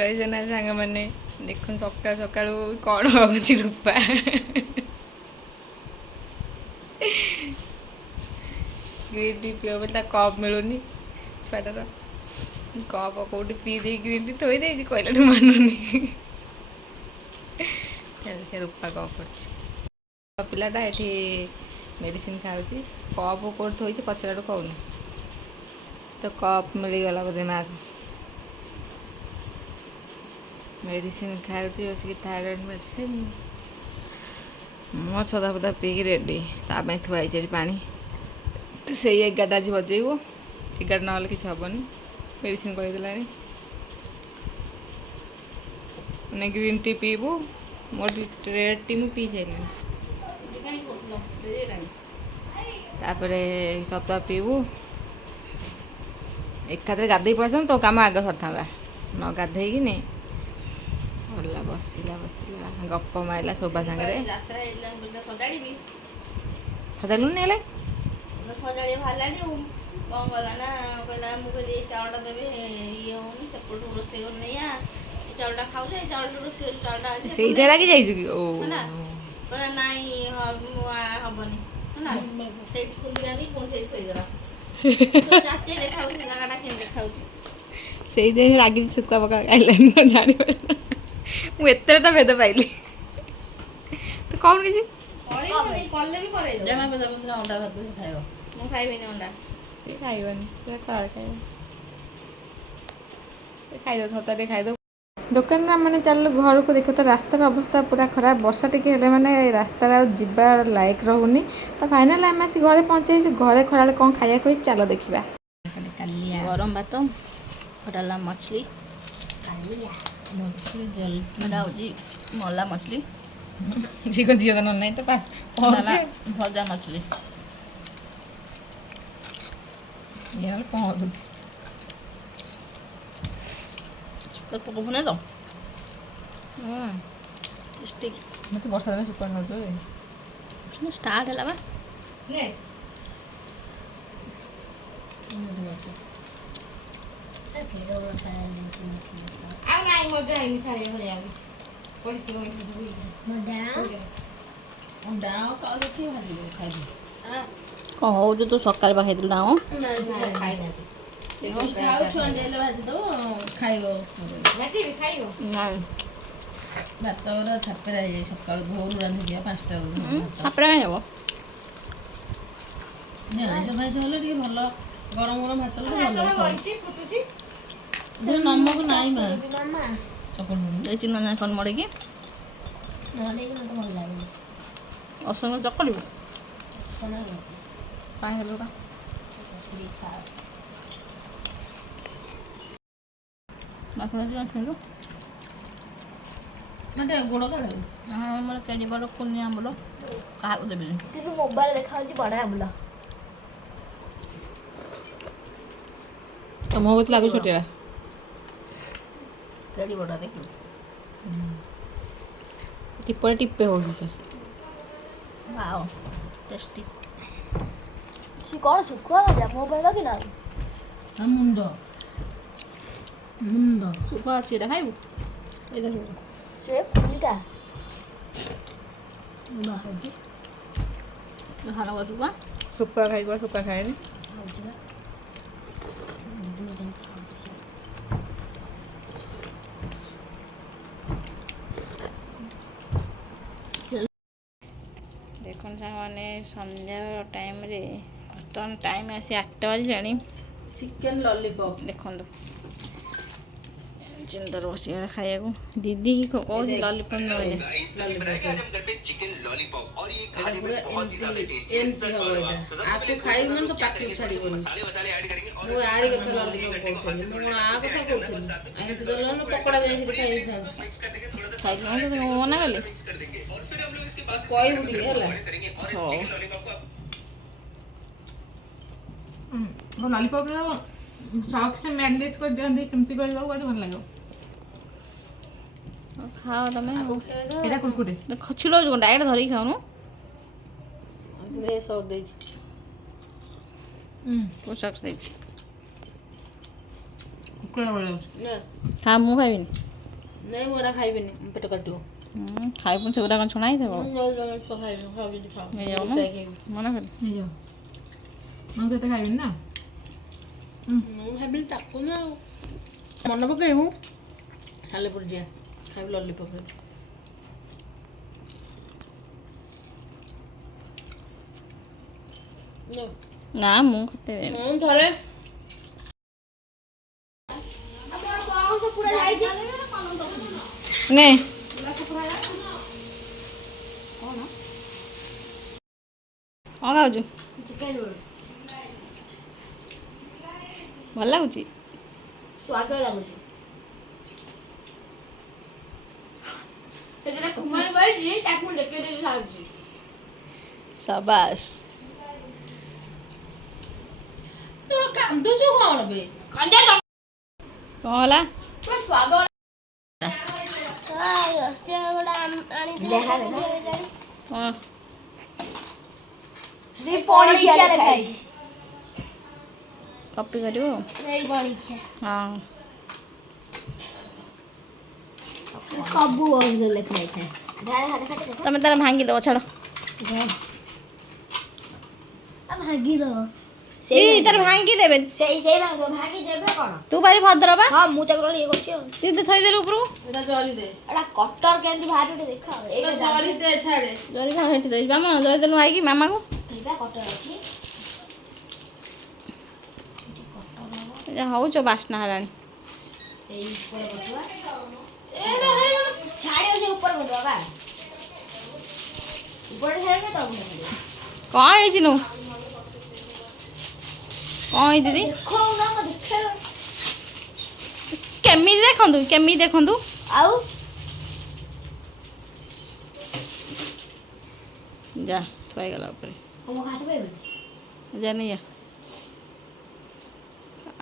ନା ସାଙ୍ଗମାନେ ଦେଖୁନ୍ ସକାଳୁ ସକାଳୁ କ'ଣ ହେଉଛି ରୂପା ଗ୍ରୀନ୍ ଟି ପିଅ ବୋଲି ତା କପ୍ ମିଳୁନି ଛୁଆଟାର କପ୍ କେଉଁଠି ପିଇ ଦେଇ ଗ୍ରୀନ୍ ଟି ଥୋଇ ଦେଇଛି କହିଲାଠୁ ମାନୁନି ରୂପା କ'ଣ କରୁଛି ପିଲାଟା ଏଠି ମେଡ଼ିସିନ ଖାଉଛି କପ୍ କେଉଁଠି ଥୋଇଛି ପଚାରାଠୁ କହୁନି ତ କପ୍ ମିଳିଗଲା ବୋଧେ ମାଆକୁ ମେଡ଼ିସିନ ଖାଉଛି ବସିକି ଥାଇରଏଡ଼୍ ମେଡ଼ିସିନ ମୋ ଛଦା ଫଦା ପିଇକି ରେଡ଼ି ତା ପାଇଁ ଥୁଆ ହେଇଛି ଏଠି ପାଣି ତ ସେଇ 11ଟା ଆଜି ବଜେଇବ 11 ନହେଲେ କିଛି ହେବନି ମେଡ଼ିସିନ କହିଦେଲାଣି ମାନେ ଗ୍ରୀନ୍ ଟି ପିଇବୁ ମୋର ରେଡ୍ ଟି ମୁଁ ପିଇ ସାରିଲିଣି ତାପରେ ଛତୁଆ ପିଇବୁ ଏକାଥରେ ଗାଧେଇ ପଳାଇଥାନ୍ତୁ ତୋ କାମ ଆଗ ସରିଥାନ୍ତା ନ ଗାଧେଇକିନି ଭଲ ବସିଲା ଗପ ମାରିଲା ଶୋଭା ସାଙ୍ଗରେ ସଜାଡ଼ିଲୁନି ହେଲେ ସଜାଡ଼ି ବାହାରିଲାଣି କ'ଣ କଲା ନା କହିଲା ମୁଁ କହିଲି ଏଇ ଚାଉଳଟା ଦେବି ଇଏ ହେଉନି ସେପଟୁ ରୋଷେଇ କରି ନେଇଆ ଏ ଚାଉଳଟା ଖାଉଛୁ ଏ ଚାଉଳଟା ରୋଷେଇ ଚାଉଳଟା ସେଇଟା ଲାଗି ଯାଇଛୁ କି ଓ କହିଲା ନାଇଁ ହବନି ହେଲା ସେଇଠି ଖୋଲି ଆଣି ପୁଣି ସେଇଠି ଥୋଇଦେଲା ରାତି ଦେଖାଉଛି ଜାଗାଟା କେମିତି ଦେଖାଉଛି ସେଇଥିପାଇଁ ରାଗି ଶୁଖୁଆ ପକା ଖାଇଲାନି ଜାଣିପାର ମୁଁ ଏତେରେ ତ ଭେଦ ପାଇଲି ତୁ କ'ଣ କିଛି କଲେ ବି କରେଇ ଜମା ଅଣ୍ଡା ଭାତ ଖାଇବ ମୁଁ ଖାଇବିନି ଅଣ୍ଡା ସେ ଖାଇବନି ସେ ଖାଇଦେବ ଛତା ଟିକେ ଖାଇଦେବ ଦୋକାନରୁ ମାନେ ଚାଲିଲୁ ଘରକୁ ଦେଖୁ ତ ରାସ୍ତାର ଅବସ୍ଥା ପୁରା ଖରାପ ବର୍ଷା ଟିକେ ହେଲେ ମାନେ ରାସ୍ତାରେ ଆଉ ଯିବାର ଲାୟକ ରହୁନି ତ ଫାଇନାଲ୍ ଆମେ ଆସି ଘରେ ପହଞ୍ଚାଇଛୁ ଘରେ ଖରାବେଳେ କ'ଣ ଖାଇବାକୁ ହେଇଛି ଚାଲ ଦେଖିବା ଗରମ ଭାତ ଡାଲା ମଛଲି ଏଇଟା ହେଉଛି ମଲା ମଛଲି ଝିଅ ତ ନହେଲେ ନାହିଁ ତ ଭଜା ମଛଲି ପହଁରୁଛି ତୋର ପୋକ ଫୁନେ ତ ଟେଷ୍ଟି ମୋତେ ବର୍ଷା ଦିନ ଶୁଖୁଆ ଖାଉଛୁ ଷ୍ଟାର୍ଟ ହେଲା ବା ଆଉ ନାଇଁ ମଜା ହେଇନି ଥାଳି ଭଳିଆ କିଛି ପଡ଼ିଛି କ'ଣ ହଉଛୁ ତୁ ସକାଳେ ବା ଖାଇଥିଲୁ ନା ଖାଇନାହାନ୍ତି ଖାଇବ ଖାଇବ ନାଇଁ ଭାତ ଗୁରା ଛାପେରା ହେଇଯାଏ ସକାଳୁ ଭୋରୁ ରାନ୍ଧି ଯିବା 5ଟା ବେଳକୁ ସାପରା କାହିଁ ହେବ ଆଇଁଷ ଫାଇଁଷ ହେଲେ ଟିକେ ଭଲ ଗରମ ଗରମ ଭାତ ଫୁଟୁଛି ନମକ ନାହିଁ ମା ଦେଇଛି ନା କ'ଣ ମଡ଼େଇକି ଅସଙ୍ଗ ଚକଳିବୁ ପାଣି ହେଲୁ ମାଛ ଆଣିଥିଲୁ ମାନେ ଗୋଡ଼ କାଢ଼ ହଁ ଆମର କେଡ଼ି ବଡ଼ କୁନି ଆମ୍ବୁଲ କାହାକୁ ଦେବିନି କିନ୍ତୁ ମୋବାଇଲ ଦେଖାଯାଉଛି ବଡ଼ ଆମ୍ବୁଲ ତ ମୋ କତି ଲାଗୁ ଛୋଟିଆ କେଡ଼ି ବଡ଼ ଦେଖିଲୁ ଟିପରେ ଟିପେ ହେଉଛି ସେ ବାଓ ଟେଷ୍ଟି ସେ କ'ଣ ଶୁଖୁଆ ଭଜା ମୋବାଇଲ କି ନା ମୁଣ୍ଡ ଶୁଖୁଆ ଅଛି ଏଇଟା ଖାଇବୁ ଏଇଟା ଖାଇବୁ ସେ କୁଇଟା ବାହାରୁଛି ଖାନା ଶୁଖୁଆ ଶୁଖୁଆ ଖାଇକି ଶୁଖୁଆ ଖାଏନି ଦେଖନ୍ତୁ ସାଙ୍ଗମାନେ ସନ୍ଧ୍ୟା ଟାଇମ୍ରେ ବର୍ତ୍ତମାନ ଟାଇମ୍ ଆସି 8ଟା ବାଜିଲାଣି ଚିକେନ ଲଲିପପ୍ ଦେଖନ୍ତୁ ଚିନ୍ତାରେ ବସିବା ଖାଇବାକୁ ଦିଦି କହୁଛି ଲଲିପପ୍ ନହେଲେ ଆକୁ ଖାଇବୁ ମାନେ ତ ପାଟିକୁ ଛାଡ଼ିବନି ମୁଁ ଆରି କଥା ଲଲିପପ୍ କହୁଥିଲି ମୁଁ କ'ଣ ଆ କଥା କହୁଥିଲି ଏମିତି ତ ପକୋଡ଼ା ଯାଇ ସେଠି ଖାଇଥାନ୍ତି ଖାଇକି ମନା କଲି କହିବୁ ଟିକେ ହେଲା ହଉ ଲଲିପପ୍ରେ ସକ୍ସରେ ମ୍ୟାରିନେଟ୍ କରି ଦିଅନ୍ତି ସେମିତି କରିବାକୁ ଗୋଟେ ଭଲ ଲାଗିବ ଖାଅ ତମେ ଏଇଟା କୁରକୁରେ ଛିଡ଼ଉଛୁ କ'ଣ ଡାଇରେକ୍ଟ ଧରିକି ଖାଉନୁ ସସ୍ ଦେଇଛି ସକ୍ସ ଦେଇଛି କୁକୁଡ଼ା ଭଳିଆ ଖା ମୁଁ ଖାଇବିନି ନାଇଁ ମୁଁ ଏରା ଖାଇବିନି ମୋ ପେଟ କାଟିବ। ଖାଇବୁନି ସେଗୁଡ଼ା କ'ଣ ଛଣା ହେଇଥିବ ଛୁଆ ଖାଇବି ଖାଉ ଯଦି ଖାଉ ହେଇଯାଉନ ମନେ କଲି ହେଇଯାଉ ମୁଁ ତ ଏତେ ଖାଇବିନି ନା ମୁଁ ଭାବିଲି ତାକୁ ନା ଆଉ ମନେ ପକେଇବୁ ସାଲେପୁର ଯିବା ଖାଇବି ଲଲିପପ୍ ନା ମୁଁ କେତେ ମୁଁ ଥରେ ନେ କ'ଣ ଖାଉଛୁ ଚିକେନ ରୋଲ ଭଲ ଲାଗୁଛି ସ୍ୱାଦ ଲାଗୁଛି ସେଟା କୁମାର ବାଇଜି ତାକୁ ମୁଁ ଡେକେ ଡେକେ ଖାଉଛି ସାବାସ୍ ତୁ କାନ୍ଦୁଛୁ କ'ଣ ବେ କନ୍ଦା କ'ଣ ହେଲା ପୁରା ସ୍ୱାଦ ରସିଆ ଗୋଟା ଆଣିଥିଲେ ହଁ ପଣିଖିଆ ଲେଖା ହେଇଛି କପି କରିବ ଏଇ ପଣିଖିଆ ହଁ ସବୁ ବହିରେ ଲେଖା ହେଇଥାଏ ତମେ ତାର ଭାଙ୍ଗି ଦେବ ଛାଡ଼ ଭାଙ୍ଗି ଦବ ସେଇ ତାର ଭାଙ୍ଗି ଦେବେ ସେଇ ଭାଙ୍ଗି ଦେବେ କ'ଣ ତୁ ଭାରି ଭଦ୍ର ବା ହଁ ମୁଁ ତାକୁ ଇଏ କରୁଛି ଆଉ ତୁ ତ ଥୋଇଦେଲୁ ଉପରକୁ ଏଟା ଜରି ଦେ ଏଟା କଟର କେମିତି ବାହାରି ଗୋଟେ ଦେଖା ଏଟା ଜରି ଦେ ଛାଡେ ଜରି କ'ଣ ହେଠି ଦେଇ ମାମା ଜରି ଦେଲୁ ଆଇକି ମାମାକୁ ଏଇଟା କଟର ଅଛି ଯାହା ହଉଛ ବାସ୍ନା ହେଲାଣି ସେଇ ଉପରେ ବସିବା ଏଟା ହେଇଗଲା ଛାଡ଼ିବ ସେ ଉପରେ ବସିବା ବା ଉପରେ ଛାଡ଼ିବ ନା ତଳକୁ ଛାଡ଼ିବ କ'ଣ ହେଇଛି ନୁ କ'ଣ ହେଇଛି ଦିଦି ଦେଖଉନା ମୁଁ ଦେଖେଇଲ କେମିତି ଦେଖନ୍ତୁ ଆଉ ଯା ଥୁଆଇଗଲା ଉପରେ ମୋ ହାତ ପାଇବନି ଯା ନେଇ ଯା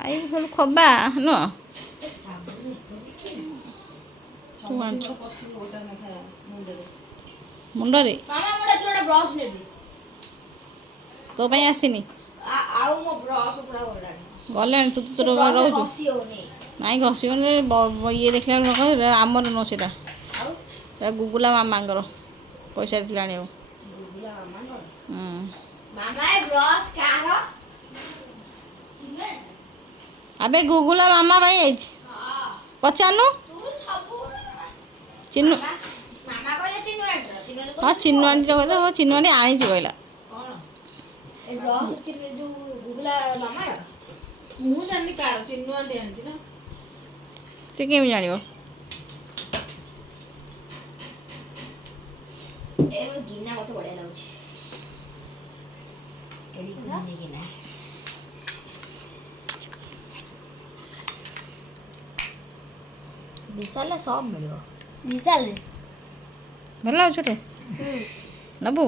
ଆଇ ଭଲ ଖବା ନୁହଁ ତୁ ଆଣିଛୁ ମୁଣ୍ଡରେ ମାମା ମୁଁ ଗୋଟେ ବ୍ରଶ ନେବି ତୋ ପାଇଁ ଆସିନି ଆଉ ମୋ ବ୍ରଶ ପୁରା ଗଲାଣି ଗଲେଣି ତୁ ତୋର ରହୁଛୁ ବସି ହଉନି ନାଇଁ ଘଷିବନି ଇଏ ଦେଖିଲା ବେଳକୁ ଆମର ନୁହଁ ସେଇଟା ଆଉ ଏଟା ଗୁଗୁଲା ମାମାଙ୍କର ପଇସା ଦେଇଥିଲା ଆଣିବାକୁ ବୁବୁଲା ମାମାଙ୍କର ହୁଁ ମାମା ଏ ବ୍ରଶ କାହାର ଆବେ ଗୁଗୁଲା ମାମା ପାଇଁ ହେଇଛି ପଚାରୁନୁ ତୁ ସବୁ ଚିନୁ ମାମା କହିଲେ ଚିନୁଆଣ୍ଟିର ହଁ ଚିନୁ ଆଣ୍ଟିର କହିଦେବ ହଁ ଚିନୁ ଆଣ୍ଟି ଆଣିଛି କହିଲା କ'ଣ ଏ ବ୍ରଶ ଯୋଉ ବୁବୁଲା ମାମାର ମୁଁ ଜାଣିନି କାର ଚିନୁ ଆଣ୍ଟି ଆଣିଛି ନା ସେ କେମିତି ଜାଣିବ ଏ ମୋ ଗିନା ମତେ ବଢିଆ ଲାଗୁଛି ଗିନା ବିଶାଲରେ ସବ ମିଳିବ ବିଶାଲରେ ଭଲ ଲାଗୁଛି ଛୋଟେ ନବୁ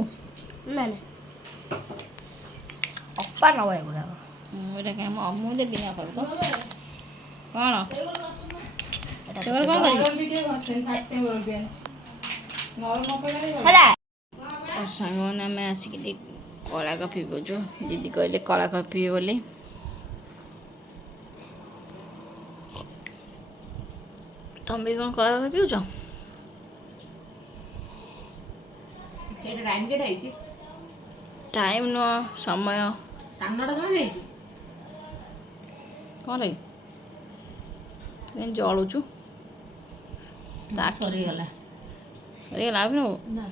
ନା ନା ଅପା ନବ ଏଗୁଡ଼ାକ ଏଇଟା କାମ ମୁଁ ଦେବି ନା କ'ଣ ସେଗୁଡ଼ା କ'ଣ କରିବି ହେଲା ସାଙ୍ଗମାନେ ଆମେ ଆସିକି ଟିକେ କଳା କଫି ପିଉଛୁ ଦିଦି କହିଲେ କଳା କଫି ପିଇବେ ବୋଲି ତମେ ବି କ'ଣ କଳା କଫି ପିଉଛ ସେଇଟା ଟାଇମ୍ କେଟା ହେଇଛି ଟାଇମ୍ ନୁହଁ ସମୟ ସାନଟା ଜମା ହେଇଛି କ'ଣ ରେ ଜଳୁଛୁ ତା ସରିଗଲା ସରିଗଲା ଆଉ ନେବୁ ନା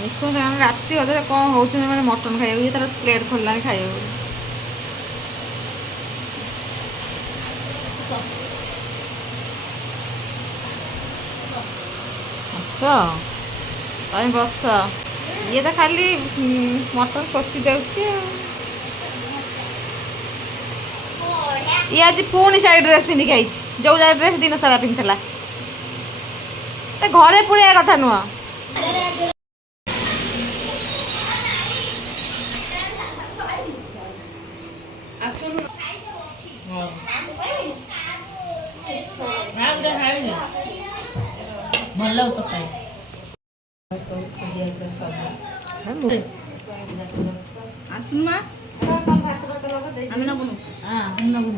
ଦେଖନ୍ତୁ ଆମେ ରାତି ଅଧରେ କ'ଣ ହେଉଛନ୍ତି ମାନେ ମଟନ୍ ଖାଇବାକୁ ଇଏ ତାର ପ୍ଲେଟ୍ ଖୋଲିଲାଣି ଖାଇବାକୁ ହସ ତମେ ବସ ଇଏ ତ ଖାଲି ମଟନ୍ ଶୋଷି ଦେଉଛି ଆଉ ଇଏ ଆଜି ପୁଣି ଶାଢ଼ୀ ଡ୍ରେସ୍ ପିନ୍ଧିକି ଆଇଛି ଯେଉଁ ଯାହା ଡ୍ରେସ୍ ଦିନ ସାରା ପିନ୍ଧିଥିଲା ଘରେ ପୁରେଇବା କଥା ନୁହଁ ଆସୁନୁ ଭଲ ଲାଗୁଛି ତ ଖାଇ ଆସୁନୁ ମା আমি নবনু হ্যাঁ আমি নেবো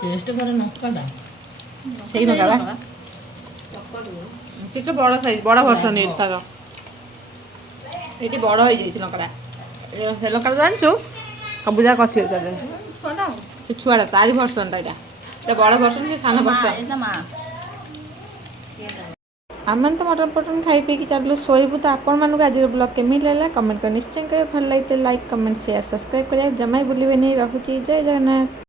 ଟେଷ୍ଟ କରେ ନକାଟା ସେଇ ଲଙ୍କା ବା ଟିକେ ବଡ଼ ସାଇଜ୍ ବଡ଼ ଭର୍ସନ୍ ଏଇଠି ତାର ଏଇଠି ବଡ଼ ହେଇଯାଇଛି ଲଙ୍କାଟା ସେ ଲଙ୍କାଟା ଜାଣିଛୁ ସବୁ ଯାକ କଷି ଅଛି ତା ଦେହରେ ସେ ଛୁଆଟା ତାରି ଭର୍ସନ୍ଟା ଏଇଟା ସେ ବଡ଼ ଭର୍ସନ୍ ସେ ସାନ ଭର୍ସନ୍ ଆମେ ତ ମଟନ୍ ଫଟନ୍ ଖାଇ ପିଇକି ଚାଲିଲୁ ଶୋଇବୁ ତ ଆପଣମାନଙ୍କୁ ଆଜିର ବ୍ଲଗ୍ କେମିତି ଲାଗିଲା କମେଣ୍ଟ କରି ନିଶ୍ଚୟ କରିବେ ଭଲ ଲାଗିతే ଲାଇକ୍ କମେଣ୍ଟ ସେୟାର ସବସ୍କ୍ରାଇବ୍ କରିବା ଜମା ଭୁଲିବେନି ରହୁଛି ଜୟ ଜଗନ୍ନାଥ।